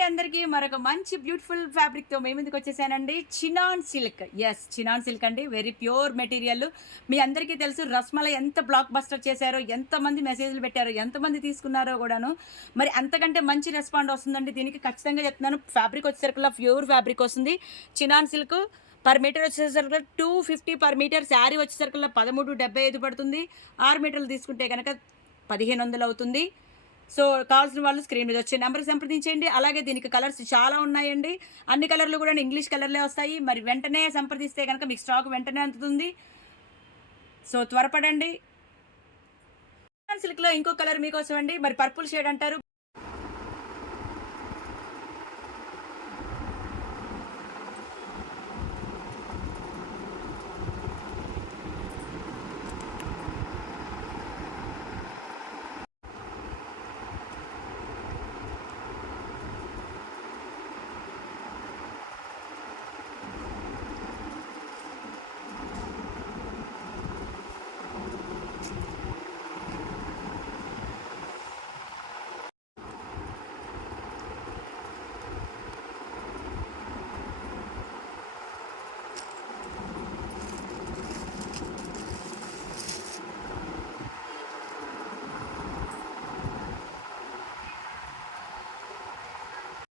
అండి అందరికీ మరొక మంచి బ్యూటిఫుల్ ఫ్యాబ్రిక్తో మీ ముందుకు వచ్చేసానండి. Chinon silk. Yes, chinon silk అండి. Very pure material. మీ అందరికీ తెలుసు రస్మలై ఎంత బ్లాక్ బస్టర్ చేశారో, ఎంతమంది మెసేజ్లు పెట్టారో, ఎంతమంది తీసుకున్నారో కూడాను. మరి అంతకంటే మంచి రెస్పాండ్ వస్తుందండి దీనికి. ఖచ్చితంగా చెప్తున్నాను. ఫ్యాబ్రిక్ వచ్చేసరికి ప్యూర్ ఫ్యాబ్రిక్ వస్తుంది. చినాన్ సిల్క్ పర్ మీటర్ వచ్చేసరికి 250 పర్ మీటర్. శారీ వచ్చేసరికి 1375 పడుతుంది. 6 మీటర్లు తీసుకుంటే కనుక 1500 అవుతుంది. సో కావాల్సిన వాళ్ళు స్క్రీన్ మీద వచ్చే నెంబర్కి సంప్రదించండి. అలాగే దీనికి కలర్స్ చాలా ఉన్నాయండి. అన్ని కలర్లు కూడా ఇంగ్లీష్ కలర్లే వస్తాయి. మరి వెంటనే సంప్రదిస్తే కనుక మీకు స్టాక్ వెంటనే అందుతుంది. సో త్వరపడండి. సిల్క్లో ఇంకో కలర్ మీకోసం అండి. మరి పర్పుల్ షేడ్ అంటారు.